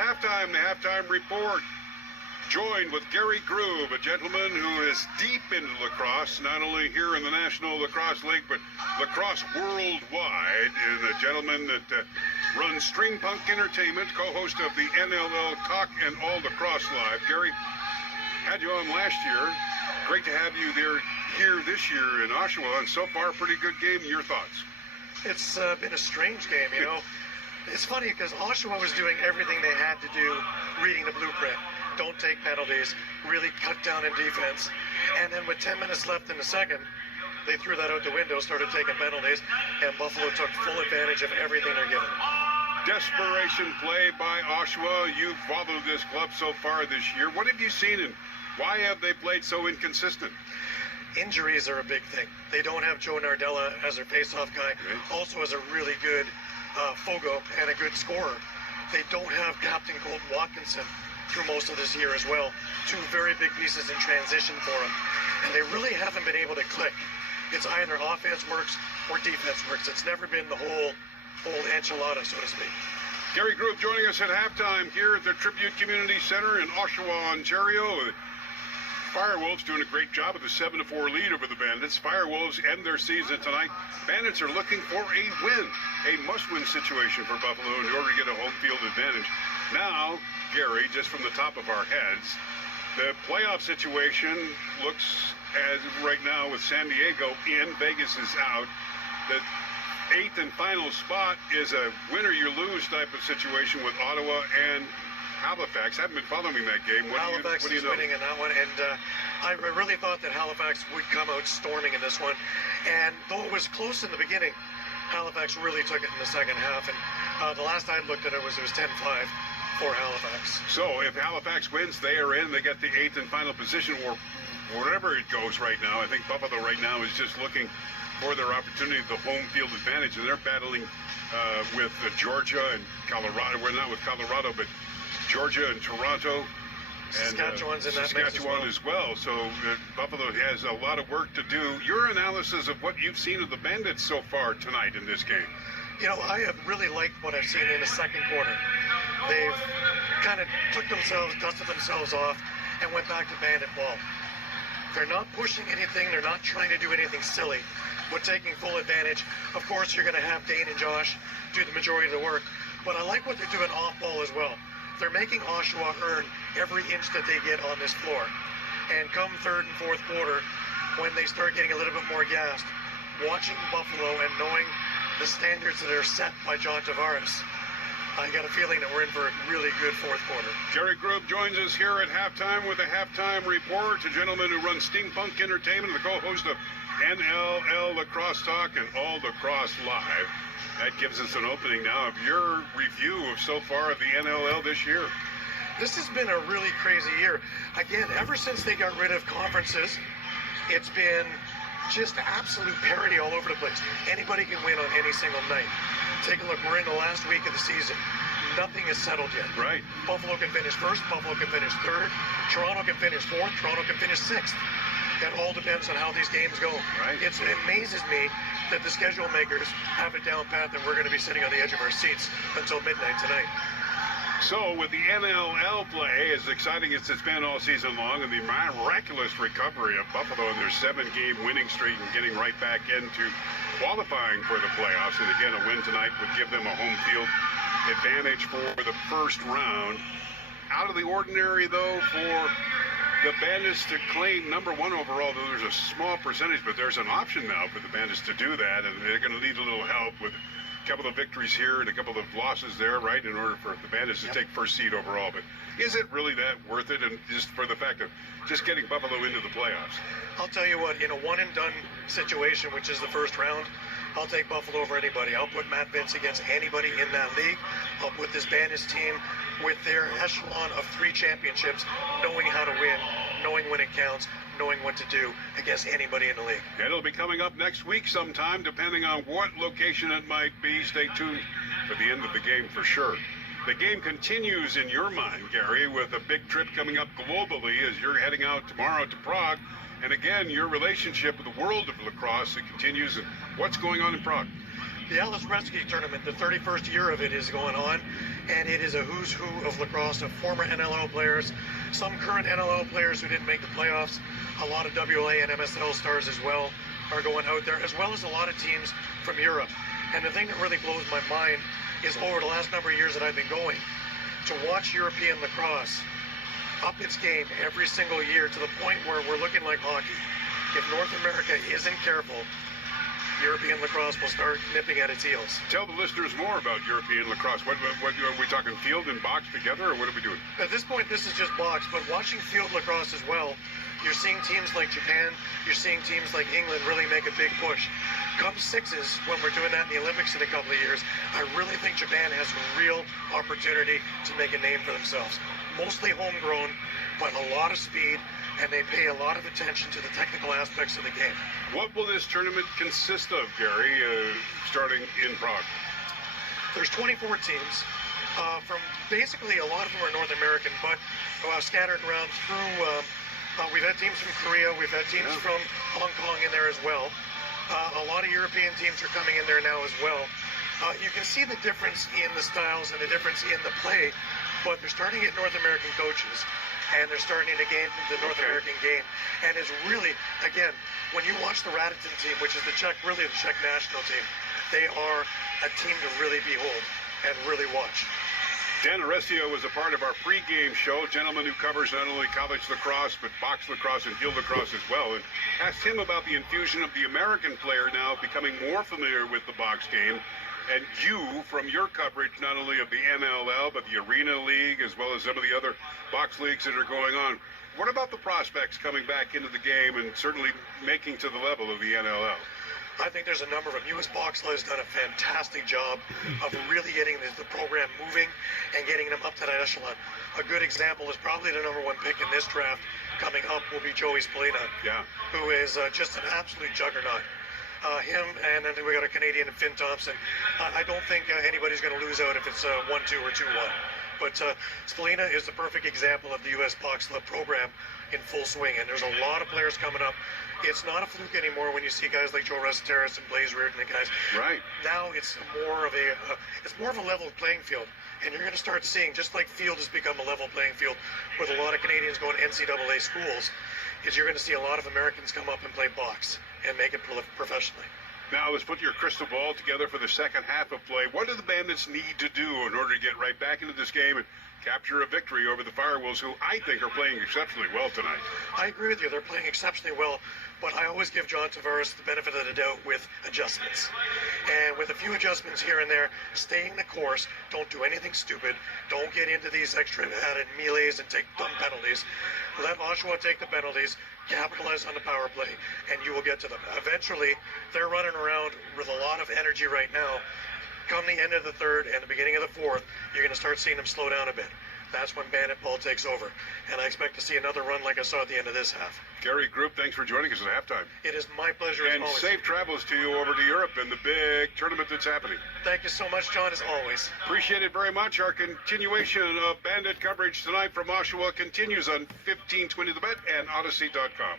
halftime, the halftime report. Joined with Gary Groob, a gentleman who is deep into lacrosse, not only here in the National Lacrosse League, but lacrosse worldwide, and a gentleman that runs String Punk Entertainment, co-host of the NLL Talk and All Lacrosse Live. Gary, had you on last year. Great to have you there here this year in Oshawa, and so far, pretty good game. Your thoughts? It's been a strange game, you know. It's funny because Oshawa was doing everything they had to do, reading the blueprint. Don't take penalties, really cut down in defense. And then with 10 minutes left in the second, they threw that out the window, started taking penalties, and Buffalo took full advantage of everything they're given. Desperation play by Oshawa. You've followed this club so far this year. What have you seen, and why have they played so inconsistent? Injuries are a big thing. They don't have Joe Nardella as their face-off guy, also as a really good Fogo and a good scorer. They don't have Captain Colton Watkinson through most of this year as well. Two very big pieces in transition for them. And they really haven't been able to click. It's either offense works or defense works. It's never been the whole enchilada, so to speak. Gary Groob joining us at halftime here at the Tribute Community Center in Oshawa, Ontario. FireWolves doing a great job with a 7-4 lead over the Bandits. FireWolves end their season tonight. Bandits are looking for a win, a must-win situation for Buffalo in order to get a home field advantage. Now, Gary, just from the top of our heads, the playoff situation looks as right now with San Diego in, Vegas is out. The 8th and final spot is a win-or-you-lose type of situation with Ottawa and Halifax. I haven't been following that game. Halifax is winning in that one, and I really thought that Halifax would come out storming in this one. And though it was close in the beginning, Halifax really took it in the second half. And the last I looked at it was 10-5 for Halifax. So if Halifax wins, they are in. They get the 8th and final position, or wherever it goes right now. I think Buffalo right now is just looking for their opportunity, the home field advantage, and they're battling with Georgia and Colorado. Well, not with Colorado, but Georgia and Toronto, and Saskatchewan's in that Saskatchewan as well. So Buffalo has a lot of work to do. Your analysis of what you've seen of the Bandits so far tonight in this game? You know, I have really liked what I've seen in the second quarter. They've kind of dusted themselves off, and went back to bandit ball. They're not pushing anything. They're not trying to do anything silly, but taking full advantage. Of course, you're going to have Dane and Josh do the majority of the work, but I like what they're doing off ball as well. They're making Oshawa earn every inch that they get on this floor. And come third and fourth quarter, when they start getting a little bit more gassed, watching Buffalo and knowing the standards that are set by John Tavares, I got a feeling that we're in for a really good fourth quarter. Gary Groob joins us here at halftime with a halftime report. A gentleman who runs Steampunk Entertainment, the co-host of NLL Lacrosse Talk and All Lacrosse Live. That gives us an opening now of your review of so far of the NLL this year. This has been a really crazy year. Again, ever since they got rid of conferences, it's been just absolute parity all over the place. Anybody can win on any single night. Take a look, we're in the last week of the season. Nothing is settled yet. Right. Buffalo can finish first, Buffalo can finish third, Toronto can finish fourth, Toronto can finish sixth. That all depends on how these games go. Right. It amazes me that the schedule makers have it down pat and we're going to be sitting on the edge of our seats until midnight tonight. So with the NLL play, as exciting as it's been all season long, and the miraculous recovery of Buffalo in their 7-game winning streak and getting right back into qualifying for the playoffs, and again, a win tonight would give them a home field advantage for the first round. Out of the ordinary, though, for the Bandits to claim number 1 overall, though there's a small percentage, but there's an option now for the Bandits to do that, and they're going to need a little help with a couple of victories here and a couple of losses there, right, in order for the Bandits to take first seed overall. But is it really that worth it, and just for the fact of just getting Buffalo into the playoffs? I'll tell you what, in a one-and-done situation, which is the first round, I'll take Buffalo over anybody. I'll put Matt Vince against anybody in that league. I'll put this Bandits team with their echelon of 3 championships, knowing how to win, knowing when it counts, knowing what to do against anybody in the league. It'll be coming up next week sometime, depending on what location it might be. Stay tuned for the end of the game for sure. The game continues in your mind, Gary, with a big trip coming up globally as you're heading out tomorrow to Prague. And again, your relationship with the world of lacrosse, it continues. And what's going on in Prague? The Ales Hrebesky Tournament, the 31st year of it is going on, and it is a who's who of lacrosse, of former NLL players, some current NLL players who didn't make the playoffs, a lot of WLA and MSL stars as well are going out there, as well as a lot of teams from Europe. And the thing that really blows my mind is over the last number of years that I've been going, to watch European lacrosse up its game every single year to the point where we're looking like hockey. If North America isn't careful, European lacrosse will start nipping at its heels. Tell the listeners more about European lacrosse. What are we talking, field and box together, or what are we doing? At this point, this is just box, but watching field lacrosse as well, you're seeing teams like Japan, you're seeing teams like England really make a big push. Come sixes, when we're doing that in the Olympics in a couple of years, I really think Japan has a real opportunity to make a name for themselves. Mostly homegrown, but a lot of speed, and they pay a lot of attention to the technical aspects of the game. What will this tournament consist of, Gary, starting in Prague? There's 24 teams. From basically a lot of them are North American, but scattered around through. We've had teams from Korea, we've had teams from Hong Kong in there as well. A lot of European teams are coming in there now as well. You can see the difference in the styles and the difference in the play, but they're starting to get North American coaches, and they're starting to gain the North American game. And it's really, again, when you watch the Raditon team, which is the Czech national team, they are a team to really behold and really watch. Dan Alessio was a part of our pregame show, gentleman who covers not only college lacrosse, but box lacrosse and field lacrosse as well, and asked him about the infusion of the American player now becoming more familiar with the box game. And you, from your coverage, not only of the NLL, but the Arena League, as well as some of the other box leagues that are going on, what about the prospects coming back into the game and certainly making to the level of the NLL? I think there's a number of them. U.S. Boxla has done a fantastic job of really getting the program moving and getting them up to that echelon. A good example is probably the number one pick in this draft coming up will be Joey Spallina, who is just an absolute juggernaut. Him, and then we got a Canadian, Finn Thompson. I don't think anybody's going to lose out if it's 1-2 or 2-1. But Spallina is the perfect example of the U.S. Boxla program in full swing, and there's a lot of players coming up. It's not a fluke anymore when you see guys like Joe Reseteris and Blaze Reardon and guys. Right. Now it's more of a level playing field, and you're going to start seeing, just like field has become a level playing field with a lot of Canadians going to NCAA schools, is you're going to see a lot of Americans come up and play box and make it professionally. Now let's put your crystal ball together for the second half of play. What do the Bandits need to do in order to get right back into this game and capture a victory over the FireWolves, who I think are playing exceptionally well tonight? I agree with you. They're playing exceptionally well, but I always give John Tavares the benefit of the doubt with adjustments. And with a few adjustments here and there, staying the course, don't do anything stupid, don't get into these extra added melees and take dumb penalties. Let Oshawa take the penalties, capitalize on the power play, and you will get to them. Eventually, they're running around with a lot of energy right now. Come the end of the third and the beginning of the fourth, you're going to start seeing them slow down a bit. That's when Bandit ball takes over. And I expect to see another run like I saw at the end of this half. Gary Groob, thanks for joining us at halftime. It is my pleasure as and always. Safe travels to you over to Europe and the big tournament that's happening. Thank you so much, John, as always. Appreciate it very much. Our continuation of Bandit coverage tonight from Oshawa continues on 1520 The Bet and Odyssey.com.